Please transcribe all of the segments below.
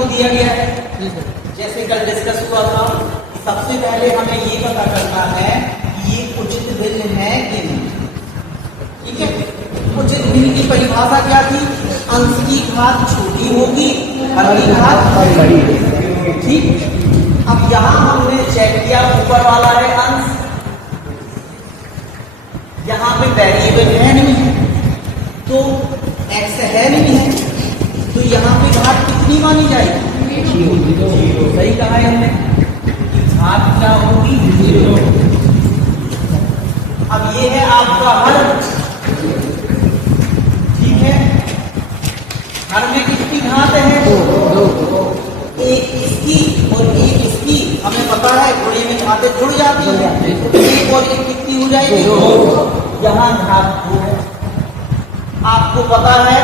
हमको दिया गया है, जैसे कल डिस्कस हुआ था। सबसे पहले हमें ये पता करना है कि ये उचित भिन्न है कि नहीं। ठीक है, उचित भिन्न की परिभाषा क्या थी? अंश की घात छोटी होगी, हर की घात बड़ी। ठीक, अब यहां हमने चेक किया, ऊपर वाला है अंश, यहां पे वेरिएबल है नहीं, तो x है नहीं है, तो यहाँ पे घात कितनी मानी जाएगी? 0। सही कहा है हमने कि घात क्या होगी? 0। अब ये है आपका हर। ठीक है, हर में कितनी घात है? 2। एक इसकी और एक इसकी, हमें पता है गुणे में घातें जुड़ जाती है, एक और एक कितनी हो जाएगी? 2। यहाँ घात 2 है। आपको पता है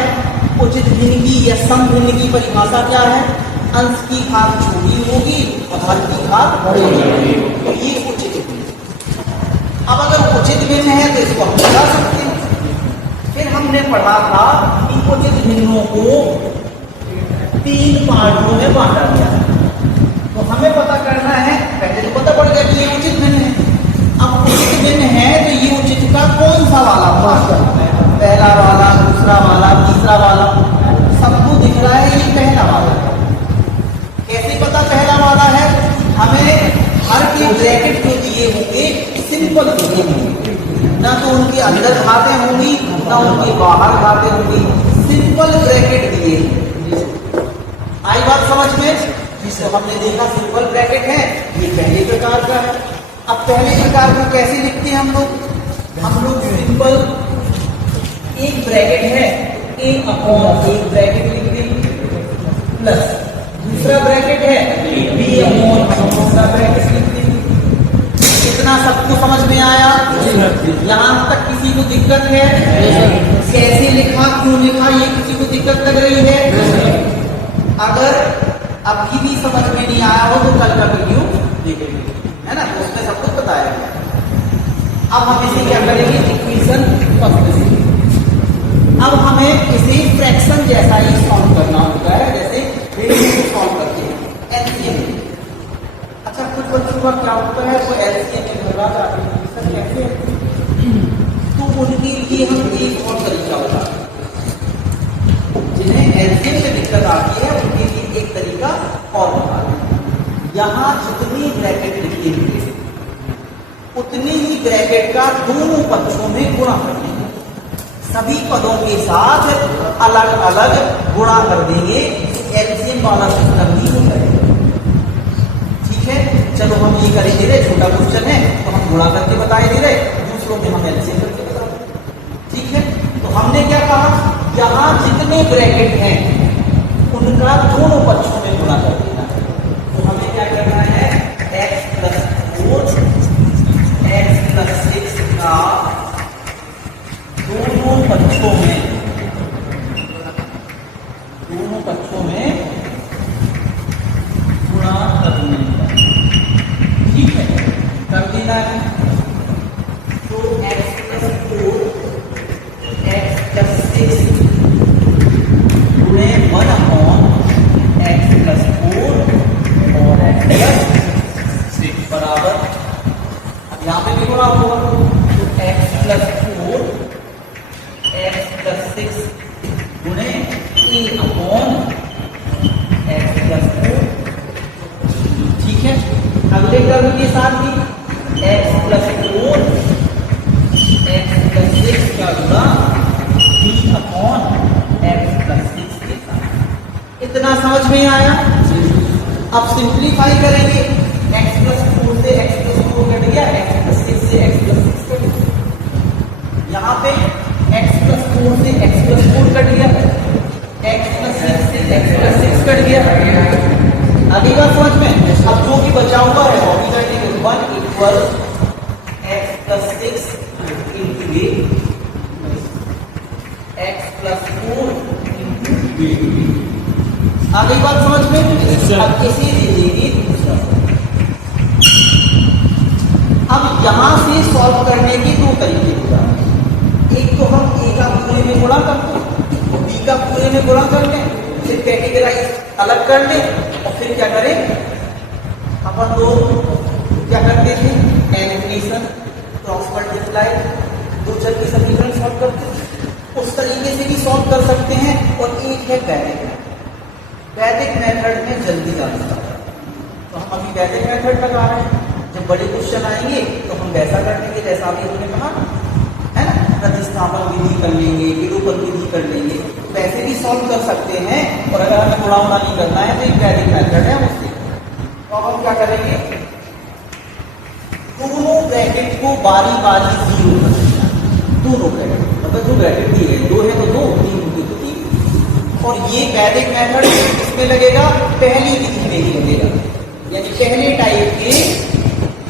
उचित भिन्न की या सम भिन्न की परिभाषा क्या है? अंश की घात छोटी होगी और हर की घात बड़ी होगी, तो ये उचित भिन्न। अब अगर उचित भिन्न है तो इसको हम बता सकते हैं। फिर हमने पढ़ा था कि उचित भिन्नों को 3 पार्टों में बांटा गया, तो हमें पता करना है, पहले तो पता पड़ गया कि ये उचित भिन्न है। अब उचित भिन्न है तो ये उचित का कौन सा वाला पार्ट? पहला वाला, दूसरा वाला, तीसरा वाला, सबको दिख रहा है ये पहला वाला। कैसे पता पहला वाला है? हमें हर के ब्रैकेट जो दिए होंगे सिंपल दिए होंगे, ना तो उनके अंदर घातें होंगी ना उनके बाहर घातें होंगी, सिंपल ब्रैकेट दिए। आई बात समझ में? जिसको हमने देखा सिंपल ब्रैकेट है, ये पहले प्रकार का है। अब पहले प्रकार को कैसे लिखते हैं हम लोग सिंपल एक ब्रैकेट है, a अपॉन एक ब्रैकेट लिखते हैं, प्लस दूसरा ब्रैकेट है b अपॉन दूसरा ब्रैकेट लिखते हैं। इतना सबको समझ में आया? यहाँ तक किसी को दिक्कत है? कैसे लिखा, क्यों लिखा, ये किसी को दिक्कत लग रही है? अगर अभी भी समझ में नहीं आया हो तो कल का वीडियो देखेंगे, है ना, तो उसमें सब कुछ बताया गया। अब हम इसे क्या करेंगे? इक्वेशन फर्स्ट से। अब हमें इसे फ्रैक्शन जैसा ही सॉल्व करना होता है, जैसे सॉल्व करते हैं एलसीएम। अच्छा, कुछ बच्चों का क्या होता है, वो एलसीएम में घबरा जाते हैं, सर कैसे? तो उनके लिए हम एक और तरीका बताते हैं। जिन्हें एलसीएम में दिक्कत आती है उनके लिए एक तरीका और बताते हैं। यहाँ जितनी ब्रैकेट लिखी हुई है उतनी ही ब्रैकेट का दोनों पक्षों में गुणा करते हैं। सभी पदों के साथ अलग अलग गुणा कर देंगे, एलसीएम वाला सिस्टम ही हो जाएगा। ठीक है, चलो हम ये करें धीरे, छोटा क्वेश्चन है तो हम गुणा करके बताए धीरे, दूसरों में हम एलसीएम करके बताते। ठीक है, तो हमने क्या कहा? यहाँ जितने ब्रैकेट हैं उनका दोनों पक्षों में गुणा कर देना है। तो हमें क्या करना है? x + 4 x + 6 का दोनों पक्षों में गुणा करने का। ठीक है, कर देना है। तो x + 4 x + 6 गुणे 1 अपॉन x + 4 और x + 6 बराबर, अब यहाँ पे भी गुणा होगा, तो x + 4 x + 6 गुणे a अपॉन x + 4। ठीक है, अगले टर्म के साथ भी x + 4 x + 6 का गुणा b अपॉन x + 6 के साथ। इतना समझ में आया? अब सिंप्लीफाई करेंगे, x + 4 से x + 4 कट गया, x + 6 से x + 6 कट गया। यहाँ पे x + 4 से x + 4 कट गया, x + 6 से x + 6 कट गया। अगली बात समझ में? अब जो भी बचा हुआ है वो भी करेंगे, 1 equal x + 6 into a x + 4 into b। आगे बात समझ में? अब इसी लीजिए दूसरा। अब यहां से सॉल्व करने के दो तरीके होता है। एक तो हम a का पूरे में गुणा करते हैं, b का पूरे में गुणा करते हैं, फिर कैटेगराइज अलग कर ले और फिर क्या करें, अपन लोग क्या करते थे, एलिमिनेशन, क्रॉस मल्टीप्लाई, दो चर की समीकरण सॉल्व करते थे, उस तरीके से भी सॉल्व कर सकते हैं। और एक है वैदिक मेथड में जल्दी आ जाता है, तो हम अभी वैदिक मेथड लगा रहे हैं। जब बड़े क्वेश्चन आएंगे तो हम वैसा कर लेंगे जैसा अभी हमने कहा है ना, प्रतिस्थापन विधि कर लेंगे, विलोपन विधि कर लेंगे, वैसे भी सॉल्व कर सकते हैं। और अगर हमें थोड़ा होना नहीं करना है तो एक वैदिक मेथड है उससे। तो अब हम क्या करेंगे, दोनों ब्रैकेट को बारी बारी जीरो कर देना, दोनों ब्रैकेट, मतलब जो ब्रैकेट दिए गए, दो है तो दो, तीन होते तो तीन। और ये वैदिक मेथड इसमें लगेगा, पहली विधि में ही लगेगा, यानी पहले टाइप के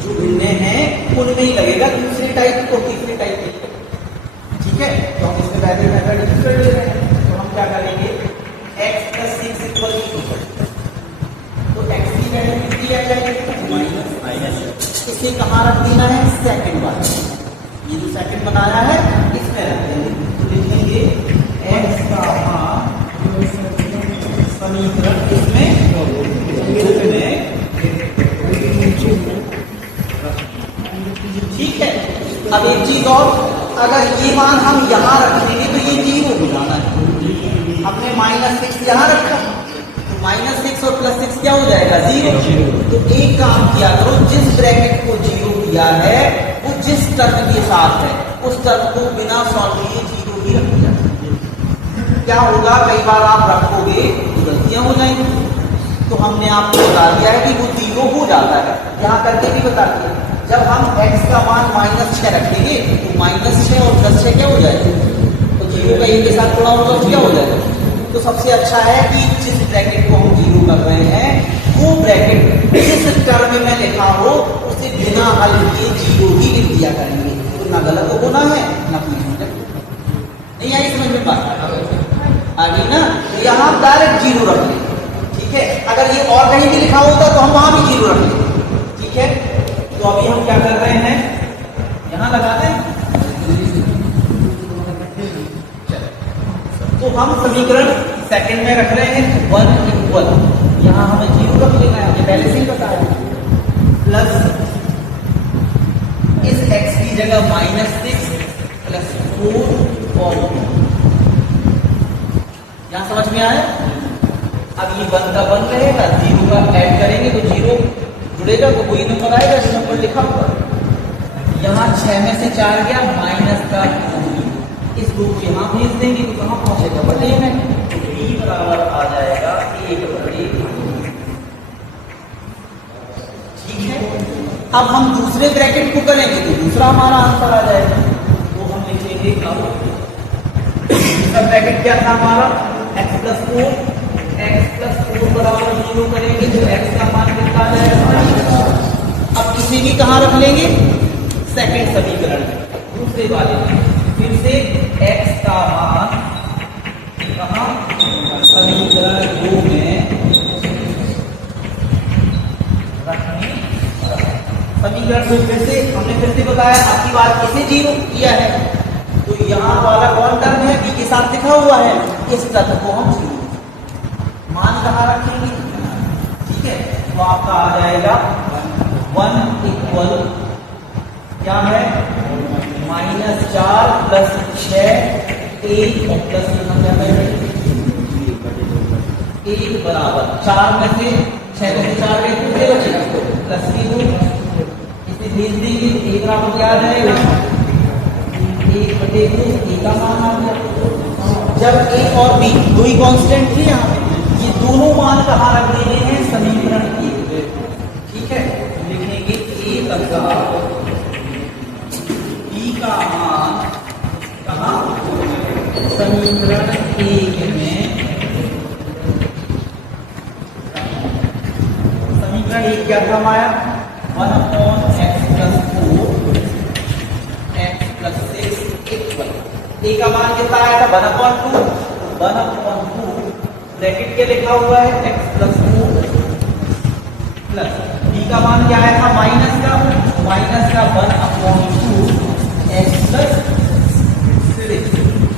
जो भिन्ने हैं उनमें ही लगेगा, दूसरे टाइप और तीसरे टाइप में। ठीक है, तो हम इसमें वैदिक मेथड यूज कर ले रहे हैं। तो हम क्या करेंगे, x + 6 = तो x की वैल्यू कितनी आ जाएगी, माइनस। इसे कहाँ रख देना है, सेकंड वाले, ये जो सेकंड बनाया है इसमें रख देंगे। तो लिखेंगे x का मान समीकरण इसमें ठीक है। अब एक चीज और, अगर ये मान हम यहाँ रख देंगे तो ये जीरो हो जाना है। हमने -6 यहाँ रखा, तो -6 और +6 क्या हो जाएगा, जीरो। तो एक काम किया करो, जिस ब्रैकेट को जीरो किया है वो जिस टर्म के साथ है उस टर्म को बिना सॉल्व किए जीरो ही रख दिया। क्या होगा, कई बार आप रखोगे तो गलतियां हो जाएंगी, तो हमने आपको बता दिया है कि वो जीरो हो जाता है। यहाँ करके भी बता दिया, जब हम x का मान -6 रखेंगे तो -6 और +6 क्या हो जाएगा, तो जीरो का एक के साथ थोड़ा होगा क्या हो जाएगा। तो सबसे अच्छा है कि जिस ब्रैकेट को हम जीरो कर रहे हैं वो ब्रैकेट जिस टर्म में लिखा हो उसे बिना हल किए जीरो ही लिख दिया करेंगे, तो ना गलत होना है ना कुछ नहीं आई समझ में बात आ गई ना। तो यहाँ डायरेक्ट जीरो रख लें, ठीक है। अगर ये और कहीं भी लिखा होता तो हम वहां भी जीरो रख लें, ठीक है। तो अभी हम क्या कर रहे हैं, यहां लगाते हैं। तो हम समीकरण सेकंड में रख रहे हैं 1 = यहां हमें जीरो रख लेना है, ये पहले से ही बताया, प्लस इस x की जगह -6 + 4 और यहां समझ में आया। अब ये 1 का 1 रहेगा, 0 का ऐड करेंगे तो 0 जुड़ेगा, तो कोई नंबर आएगा जो नंबर लिखा हुआ। यहाँ 6 में से 4 गया, माइनस का 2, इस 2 को यहाँ भेज देंगे तो कहाँ पहुंचेगा, बटे में, तो b बराबर आ जाएगा 1/2। ठीक है। अब हम दूसरे ब्रैकेट को करेंगे तो दूसरा हमारा आंसर आ जाएगा। तो हम लिखेंगे अब दूसरा ब्रैकेट क्या था हमारा, x + 4, x + 4 बराबर 0 करेंगे तो x का मान कितना आ जाएगा। अब इसे भी कहाँ रख लेंगे, सेकंड समीकरण दूसरे वाले में, फिर से x का मान कहाँ, समीकरण 2 में रखने। समीकरण 2 फिर से हमने फिर से बताया, आपकी बात इसे जीरो किया है तो यहाँ वाला कौन टर्म है, b के साथ लिखा हुआ है, इस टर्म को हम जीरो मान कहाँ रखेंगे, ठीक है। तो आपका आ जाएगा 1 = क्या है, -4 + 6 1 और प्लस क्या है 1 बराबर 4 में से 6 में से 4 गए कितने बचेगा, प्लस की 2 इसे भेज देंगे, 1 बराबर क्या आ जाएगा 1/2, a का मान आ गया। जब a और b दो ही कांस्टेंट थे यहाँ पे, ये दोनों मान कहाँ रख देने हैं, समीकरण 1, ठीक है। लिखेंगे a तथा b का मान कहाँ, समीकरण 1 में। समीकरण 1 क्या था हमारा, 1/x + 4 x + 6 = a का मान कितना आया था 1/2, 1/2 ब्रैकेट के लिखा हुआ है x + 4 प्लस b का मान क्या आया था माइनस का 1/2 x + 6।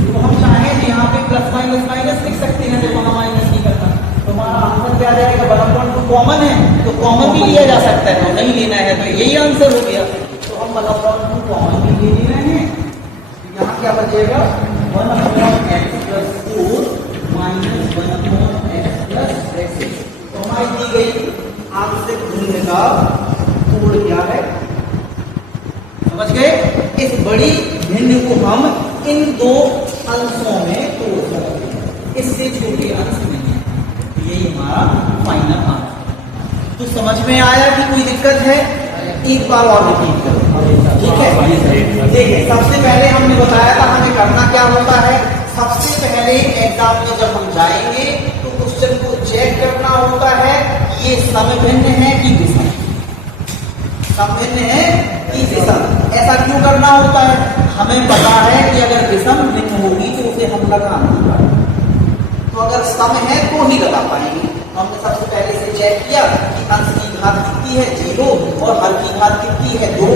तो हम चाहें तो यहाँ पे प्लस माइनस माइनस लिख सकते हैं, देखो हम माइनस नहीं कर 1/2 कॉमन है, तो कॉमन भी लिया जा सकता है, तो नहीं लेना है तो यही आंसर हो गया। तो हम 1/2 कॉमन भी ले रहे हैं, यहाँ क्या बचेगा 1/x+4 माइनस 1/x+6। तो हमारी दी गई आंशिक भिन्न का कोण क्या है, समझ गए। इस बड़ी भिन्न को हम इन दो अंशों में तोड़ सकते हैं, इससे छोटे अंश नहीं है। तो यही हमारा फाइनल आंसर। तो समझ में आया कि कोई दिक्कत है? एक बार और रिपीट करो, ठीक है। देखिए सबसे पहले हमने बताया था हमें करना क्या होता है। सबसे पहले एग्जाम में जब हम जाएंगे तो क्वेश्चन को चेक करना होता है ये समभिन्न है कि विषम, समभिन्न है कि विषम। ऐसा क्यों करना होता है? हमें पता है कि अगर विषम भिन्न होगी तो उसे हम लगा नहीं पाएंगे, तो अगर सम है तो ही लगा पाएंगे। हमने सबसे पहले से चेक किया कि अंश की घात कितनी है 0 और हर की घात कितनी है 2।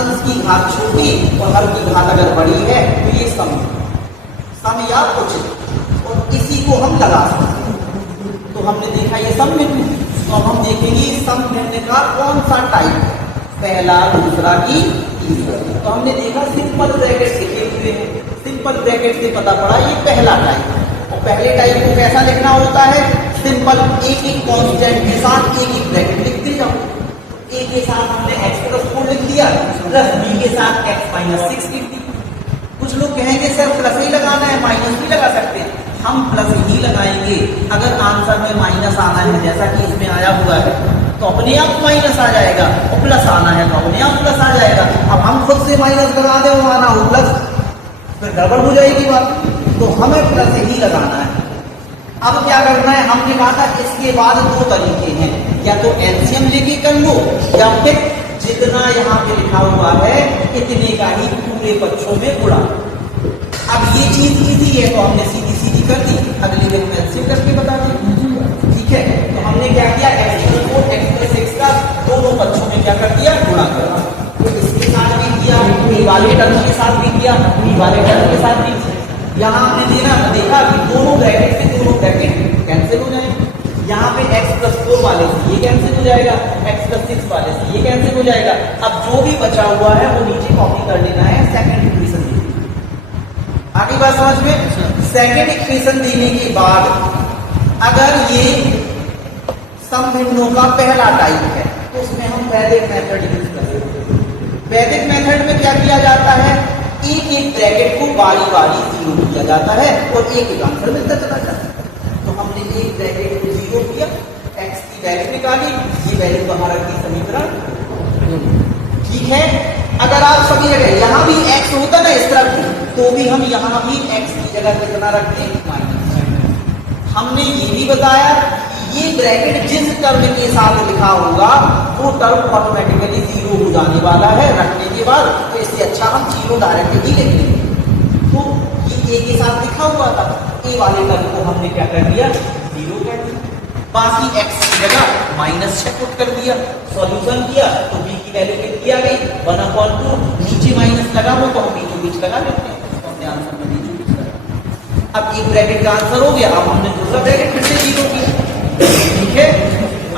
अंश की घात छोटी और हर की घात अगर बड़ी है तो ये सम या उचित, और इसी को हम लगा सकते हैं। तो हमने देखा ये समभिन्न, तो हम देखेंगे समभिन्न का कौन सा टाइप है, पहला, दूसरा की तीसरा। तो हमने देखा सिंपल ब्रैकेट लिखे हुए हैं, सिंपल ब्रैकेट से पता पड़ा ये पहला टाइप है। और पहले टाइप को कैसा लिखना होता है? सिंपल एक एक कांस्टेंट के साथ एक एक ब्रैकेट लिखते जाओ। a के साथ हमने x+4 लिख दिया, प्लस b के साथ x-6 लिख दिया। कुछ लोग कहेंगे सर प्लस ही लगाना है, माइनस भी लगा सकते हैं। हम प्लस ही लगाएंगे। अगर आंसर में माइनस आना है जैसा कि इसमें आया हुआ है तो अपने आप माइनस आ जाएगा, और प्लस आना है तो अपने आप प्लस आ जाएगा। अब हम खुद से माइनस लगा दें वो आना हो प्लस, फिर गड़बड़ हो जाएगी बात। तो हमें प्लस ही लगाना है। अब क्या करना है? हमने कहा था इसके बाद दो तरीके हैं, या तो एलसीएम लेके कर लो या फिर जितना यहाँ पे लिखा हुआ है इतने का ही पूरे बच्चों में गुणा। अब ये चीज इजी है तो हमने सीधी सीधी कर दी, अगले दिन एलसीएम करके बता दी, ठीक है। तो हमने क्या किया, x+4 x+6 का दोनों बच्चों में क्या कर दिया, गुणा कर दिया। तो इसके साथ भी किया, b वाले टर्म के साथ भी किया, b वाले टर्म के साथ भी। यहाँ हमने देखा कि दोनों ब्रैकेट से दोनों ब्रैकेट कैंसिल हो जाएंगे। यहाँ पे x+4 वाले से ये कैंसिल हो जाएगा, x+6 वाले से ये कैंसिल हो जाएगा। अब जो भी बचा हुआ है वो नीचे कॉपी कर लेना है, सेकंड इक्वेशन देना। आगे बात समझ में? सेकंड इक्वेशन देने के बाद अगर ये समभिन्नों का पहला टाइप है तो उसमें हम वैदिक मेथड यूज करेंगे। वैदिक मेथड में क्या किया जाता है, एक एक ब्रैकेट को बारी बारी जीरो किया जाता है और एक एक आंसर मिलता चला जाता है। तो हमने एक ब्रैकेट को जीरो किया, x की वैल्यू निकाली, ये वैल्यू बाहर रखी समीकरण, ठीक है। अगर आप सभी जगह यहाँ भी x होता ना इस तरफ तो भी हम यहाँ भी x की जगह कितना रखते हैं, माइनस। हमने ये भी बताया ये ब्रैकेट जिस टर्म के साथ लिखा होगा वो टर्म ऑटोमेटिकली जीरो हो जाने वाला है रखने के बाद, तो इससे अच्छा हम जीरो डायरेक्ट ही लिख लेंगे। तो ये a के साथ लिखा हुआ था, a वाले टर्म को हमने क्या कर दिया, जीरो कर दिया, बाकी x की जगह -6 पुट कर दिया। सॉल्यूशन किया तो b की वैल्यू कितनी आ गई, 1/2। नीचे माइनस लगा हो तो हम बीचों बीच लगा लेते हैं, तो हमने आंसर में बीचों बीच लगा। अब एक ब्रैकेट का आंसर हो गया, अब हमने दूसरा ब्रैकेट फिर से जीरो किया, ठीक है।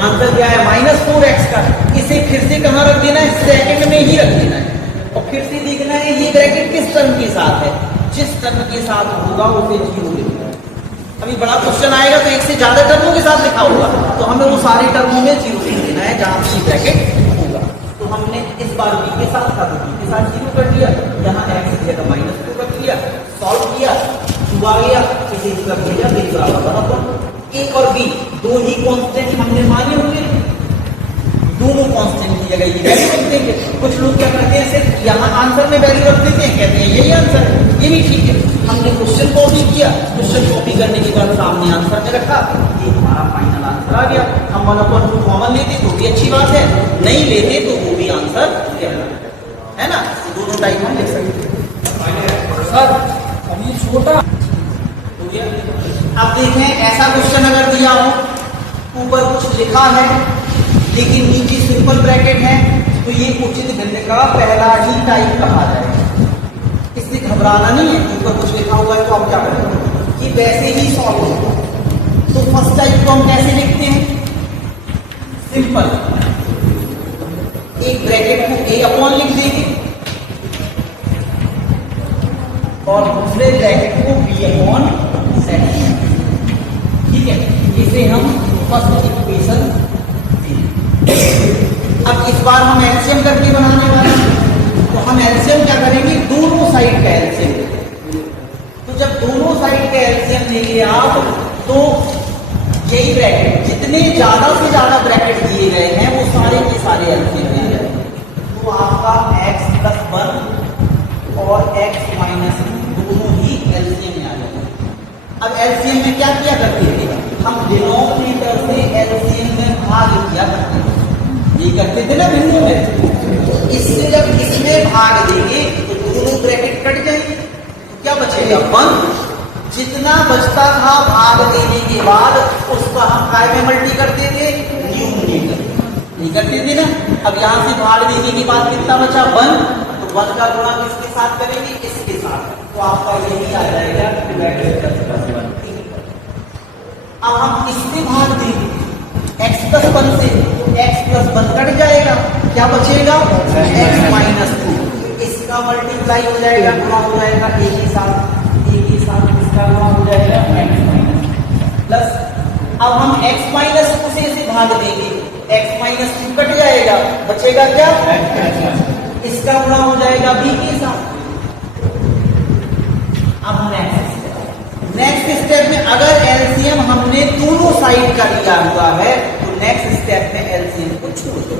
आंसर क्या है, -4x का। इसे फिर से कहाँ रख देना है, सेकंड में ही रख देना है, और फिर से देखना है ये ब्रैकेट किस टर्म के साथ है, जिस टर्म के साथ होगा उसे जीरो लिखना है। अभी बड़ा क्वेश्चन आएगा तो एक से ज्यादा टर्मों के साथ लिखा होगा तो हमें वो सारे टर्मों में जीरो लिख देना है जहां भी ब्रैकेट होगा। तो हमने इस बार b के साथ था तो b के साथ जीरो कर दिया, यहाँ x की जगह -2 रख दिया, सॉल्व किया, आ गया, इसे कर दिया b बराबर a और b दो ही कांस्टेंट हमने माने हुए, दोनों कांस्टेंट की जगह ये वैल्यू रख देंगे। कुछ लोग क्या करते हैं, सिर्फ यहाँ आंसर में वैल्यू रख देते हैं, कहते हैं यही आंसर है, ये भी ठीक है। हमने क्वेश्चन कॉपी किया, क्वेश्चन कॉपी करने के बाद सामने आंसर में रखा, ये हमारा फाइनल आंसर आ गया। हम 1/2 कॉमन लेते तो भी अच्छी बात है, नहीं लेते तो वो भी आंसर कहलाता है ना। दोनों टाइप हम लिख सकते हैं। सर अभी छोटा हो गया। अब देखें ऐसा क्वेश्चन अगर दिया हो, ऊपर कुछ लिखा है लेकिन नीचे सिंपल ब्रैकेट है, तो ये उचित भिन्न का पहला ही टाइप कहा जाएगा। इससे घबराना नहीं है, ऊपर कुछ लिखा हुआ है तो आप क्या करेंगे कि वैसे ही सॉल्व होगा। तो फर्स्ट टाइप को हम कैसे लिखते हैं, सिंपल, एक ब्रैकेट को ए अपॉन लिख देंगे और दूसरे ब्रैकेट को बी अपॉन सेट। ठीक है, इसे हम फर्स्ट इक्वेशन। अब इस बार हम एलसीएम करके बनाने वाले हैं, तो हम एलसीएम क्या करेंगे, दोनों साइड का एलसीएम। तो जब दोनों साइड का एलसीएम लेंगे आप, तो यही ब्रैकेट, जितने ज्यादा से ज्यादा ब्रैकेट दिए गए हैं वो सारे के सारे एलसीएम ले जाएंगे। तो आपका x प्लस 1 और x माइनस 2 दोनों ही एलसीएम में आ जाएंगे। अब एलसीएम में क्या किया करते थे हम, डिनोमिनेटर से एलसीएम में भाग किया करते थे, ये करते थे ना बिंदु में। इससे जब इसमें भाग देंगे तो दोनों ब्रैकेट कट जाएंगे, तो क्या बचेगा 1। जितना बचता था भाग देने के बाद उसका हम काय में मल्टी कर देंगे, न्यूमरेटर, नहीं करते थे ना। अब यहां से भाग देने के बाद कितना बचा 1, तो 1 का गुणा किसके साथ करेंगे, इसके साथ, तो आपका यही आ जाएगा 2x+1। अब हम इससे भाग देंगे x प्लस 1 से, तो x प्लस 1 कट जाएगा, क्या बचेगा x माइनस 2। इसका मल्टीप्लाई हो जाएगा, गुणा हो जाएगा a के साथ, इसका गुणा हो जाएगा x माइनस प्लस। अब हम x माइनस 2 से इसे भाग देंगे, x माइनस 2 कट जाएगा, बचेगा क्या, इसका गुणा हो जाएगा b के साथ। अब नेक्स्ट स्टेप में अगर एलसीएम हमने दोनों साइड का लिया हुआ है, तो नेक्स्ट स्टेप में एलसीएम को छोड़ दो।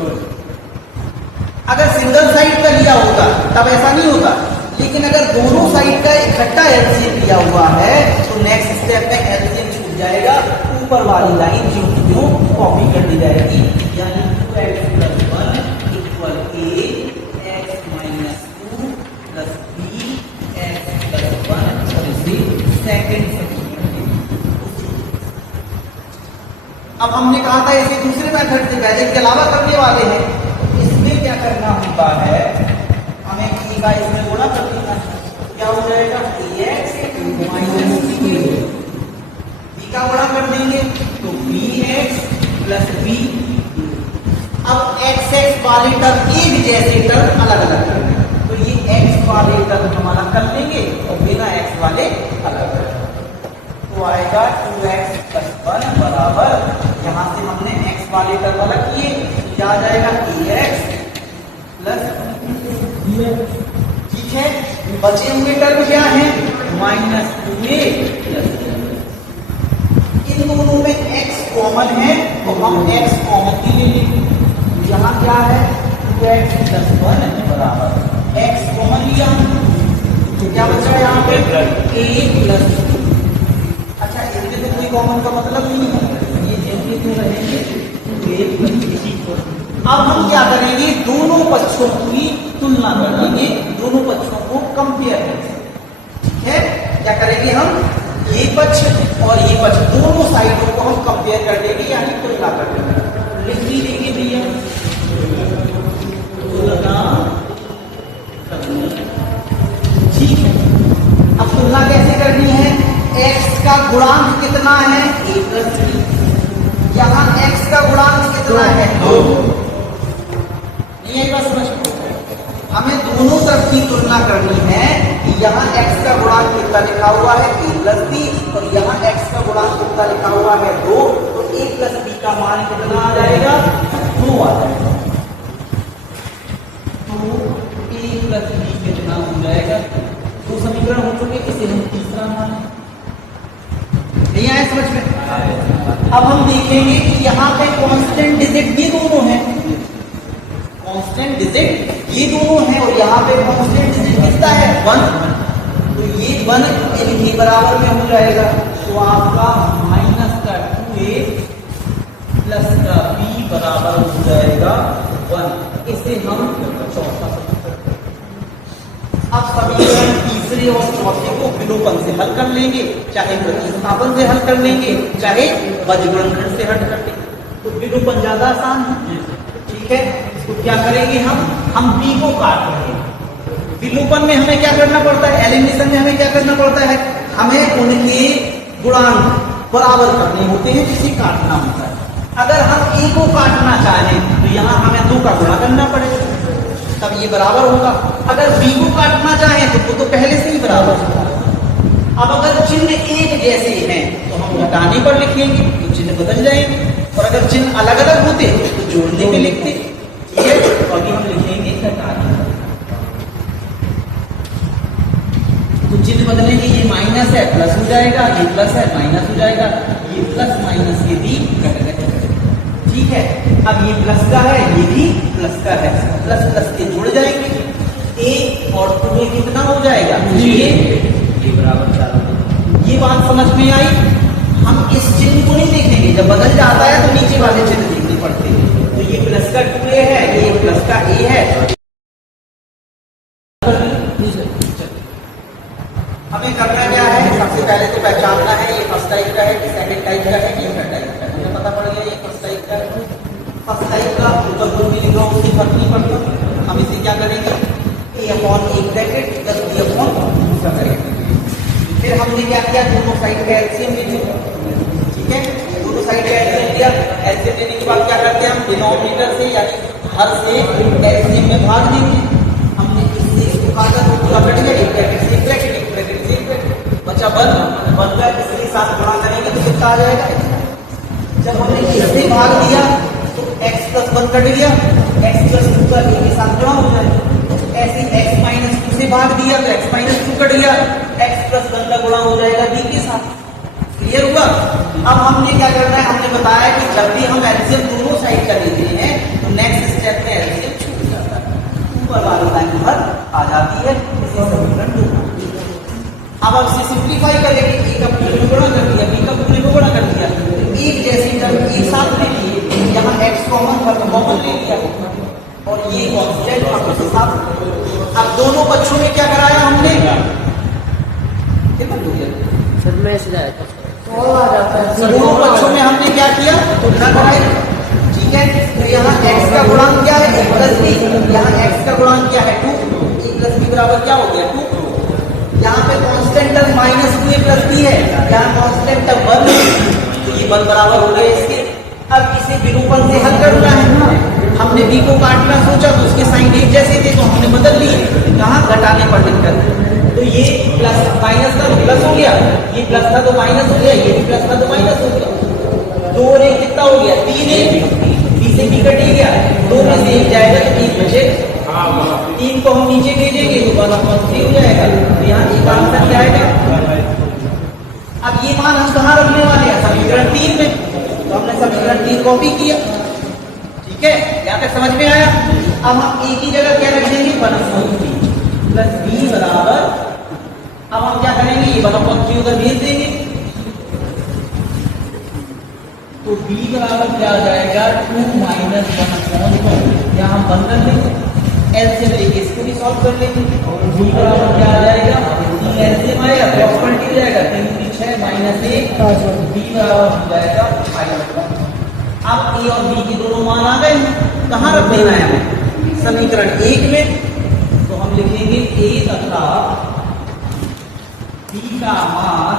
अगर सिंगल साइड का लिया होगा तब ऐसा नहीं होगा, लेकिन अगर दोनों साइड का इकट्ठा एलसीएम लिया हुआ है तो नेक्स्ट स्टेप में एलसीएम छूट जाएगा, ऊपर वाली लाइन जो क्यों कॉपी कर दी जाएगी, यानी 2x+1 equal a x minus 2 plus b x+1 second. अब हमने कहा था इसे दूसरे मेथड से पहले के अलावा करने वाले हैं, इसमें क्या करना होता है, हमें e का इसमें गुणा कर देना, क्या हो जाएगा ax माइनस b, b का गुणा कर देंगे तो bx प्लस b। अब x वाले टर्म एक जैसे टर्म अलग अलग कर देंगे, तो ये x वाले टर्म हम अलग कर लेंगे और बिना x वाले अलग कर देंगे, तो आएगा 2x+1 बराबर, यहां से हमने x वाले टर्म अलग किए, क्या आ जाएगा ax प्लस bx। ठीक है, बचे हुए टर्म क्या है, माइनस 2a प्लस b। इन दोनों में x कॉमन है तो हम x कॉमन ही ले लेंगे, यहाँ क्या है 2x+1 बराबर x कॉमन लिया, तो क्या बचा यहाँ पे a प्लस। अच्छा, इसमें तो कोई कॉमन का मतलब नहीं है, ये जैसे क्यों रहेंगे a प्लस। अब हम क्या करेंगे, दोनों पक्षों की तुलना कर लेंगे, दोनों पक्षों को कंपेयर करेंगे। ठीक है, क्या करेंगे हम, ये पक्ष और ये पक्ष दोनों साइडों को हम कंपेयर कर देंगे, यानी तुलना कर देंगे। लिख भी देंगे भैया तुलना करनी। ठीक है, अब तुलना कैसे करनी है, x का गुणांक कितना है a प्लस b, यहाँ x का गुणांक कितना है 2। नहीं है बस हमें दोनों तरफ की तुलना करनी है कि यहाँ x का गुणांक कितना लिखा हुआ है a प्लस b और यहाँ x का गुणांक कितना लिखा हुआ है 2, तो a प्लस b का मान कितना आ जाएगा 2 आ जाएगा। तो a प्लस b कितना हो जाएगा, 2 समीकरण हो चुके, इसे हम तीसरा मान नहीं आया समझ में। अब हम देखेंगे कि यहाँ पे कांस्टेंट डिजिट ये दोनों हैं, कांस्टेंट डिजिट ये दोनों हैं और यहाँ पे कांस्टेंट डिजिट कितना है 1, तो ये 1 इनके बराबर में हो जाएगा, तो आपका माइनस का 2a प्लस का b बराबर हो जाएगा 1। इसे हम चौथा। अब समीकरण तीसरे और चौथे को विलोपन से हल कर लेंगे, चाहे प्रतिस्थापन से हल कर लेंगे, चाहे बजगुणनखंड से हल कर लेंगे, तो विलोपन ज्यादा आसान है। ठीक है, तो क्या करेंगे हम b को काट लेंगे। विलोपन में हमें क्या करना पड़ता है, एलिमिनेशन में हमें क्या करना पड़ता है, हमें उनके गुणांक बराबर करने होते हैं, जिसे काटना होता है। अगर हम ए को काटना चाहें तो यहाँ हमें 2 का गुणा करना पड़ेगा, तब ये बराबर होगा। अगर बी को काटना चाहें तो वो तो पहले से ही बराबर होगा। अब अगर चिन्ह एक जैसे हैं तो हम घटाने पर लिखेंगे तो चिन्ह बदल जाएंगे, और अगर चिन्ह अलग अलग होते तो जोड़ने में लिखते। ठीक है, तो अभी हम लिखेंगे घटाने। तो चिन्ह बदलेंगे, ये माइनस है प्लस हो जाएगा, ये प्लस है माइनस हो जाएगा, ये प्लस माइनस ये भी कट गए। ठीक है, अब ये प्लस का है ये भी प्लस का है, प्लस प्लस के जुड़ जाएंगे, ए और 2 में कितना हो जाएगा ये बराबर 4। ये बात समझ में आई। हम इस चिन्ह को नहीं देखेंगे, जब बदल जाता है तो नीचे वाले चिन्ह देखने पड़ते हैं। तो ये प्लस का 2a है, ये प्लस का a है। हमें करना क्या है, सबसे पहले तो पहचानना है ये फर्स्ट टाइप का है कि सेकंड टाइप का है कि थर्ड टाइप का है। मुझे पता पड़ गया ये फर्स्ट टाइप का है। फर्स्ट टाइप का ऊपर जो भी लिखा उससे फर्क नहीं पड़ता। हम इसे क्या करेंगे, a अपॉन एक ब्रैकेट प्लस b अपॉन दूसरा ब्रैकेट। फिर हमने क्या किया, दोनों साइड का एलसीएम ले लिया। ठीक है, दोनों साइड का एलसीएम लिया। एलसीएम लेने के बाद क्या करते हैं, हम डिनोमिनेटर से यानी हर से एलसीएम में भाग देंगे। हमने इससे इसको काटा तो पूरा कट गया, एक ब्रैकेट से एक ब्रैकेट, एक ब्रैकेट से एक ब्रैकेट, बचा बन का इसके साथ गुणा करेंगे तो कितना आ जाएगा। जब हमने इससे भाग दिया तो x प्लस 1 कट गया, x प्लस 2 का के साथ गुणा हो जाएगा। ऐसे x माइनस 2 से भाग दिया तो x माइनस 2 कट गया, x प्लस 1 का गुणा हो जाएगा b के साथ। क्लियर हुआ। अब हमने क्या करना है, हमने बताया कि जब भी हम एलसीएम दोनों साइड का लेते हैं तो नेक्स्ट स्टेप में एलसीएम छूट जाता है, ऊपर वाली लाइन पर आ जाती है। इसे समीकरण 2। अब आप इसे सिंप्लीफाई करेंगे, a का पूरे में गुणा कर दिया, b का पूरे में गुणा कर दिया, एक जैसी टर्म एक साथ ले लिए, यहाँ x कॉमन पर कॉमन ले लिया और ये कांस्टेंट हम उसके साथ। अब दोनों पक्षों में क्या कराया हमने, दोनों पक्षों में हमने क्या किया, तुलना कराई। ठीक है, तो यहाँ x का गुणांक क्या है, a प्लस b, यहाँ x का गुणांक क्या है 2, a प्लस b बराबर क्या हो गया 2। यहाँ पे constant term minus 2a plus b है, यहाँ कांस्टेंट टर्म 1 है, तो ये 1 बराबर हो गए इसके। अब इसे विलोपन से हल करना है। हमने b को काटना सोचा तो उसके साइन एक जैसे थे तो हमने बदल लिए, कहाँ घटाने पर लिखकर। तो ये प्लस माइनस था तो प्लस हो गया, ये प्लस था तो माइनस हो गया, ये भी प्लस था तो माइनस हो गया। 2 और 1 कितना हो गया 3 है, b से b कट गया, 2 में से 1 जाएगा तो 3 बचे। 3 को हम नीचे भेजेंगे तो 1/3 हो जाएगा, तो यहाँ एक आंसर क्या आएगा। अब ये मान हम कहाँ रखने वाले हैं, समीकरण 3 में, तो हमने समीकरण 3 कॉपी किया। ठीक है, यहाँ तक समझ में आया। अब हम a की जगह क्या रख देंगे 1/3 प्लस b बराबर, अब हम क्या करेंगे, ये 1/3 उधर भेज देंगे तो b बराबर क्या आ जाएगा 2 माइनस 1/4, यहाँ हम बंद कर लेंगे, एलसीएम लेके इसको भी सॉल्व कर लेंगे। b बराबर क्या आ जाएगा, 3 एलसीएम आएगा क्रॉस मल्टी जाएगा, 3 की 6 माइनस 1, b बराबर हो जाएगा 5/1। अब a और b के दोनों मान आ गए, कहाँ रख देना है हमें, समीकरण 1 में। तो हम लिखेंगे a तथा b का मान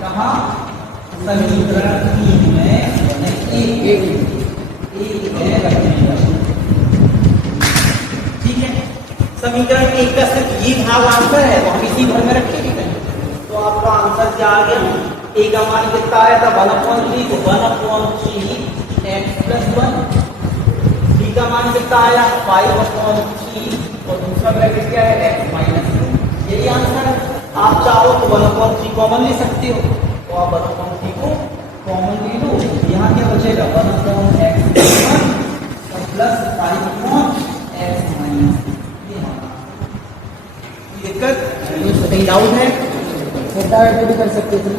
कहाँ, समीकरण 3 में एक रखेंगे। ठीक है, समीकरण 1 का सिर्फ ये भाग आंसर है तो हम इसी भर में रखेंगे। तो आपका आंसर क्या आ गया, a का मान कितना आया था 1/3, तो 1/3 x प्लस 1, b का मान कितना आया 5/3 और दूसरा ब्रैकेट क्या है x माइनस 2। यही आंसर है। आप चाहो तो 1/3 कॉमन ले सकते हो, तो आप 1/3 को कॉमन ले लो, यहाँ क्या बचेगा 1/x प्लस 5/x माइनस। दिक्कत कहीं डाउट है, भी कर सकते थे।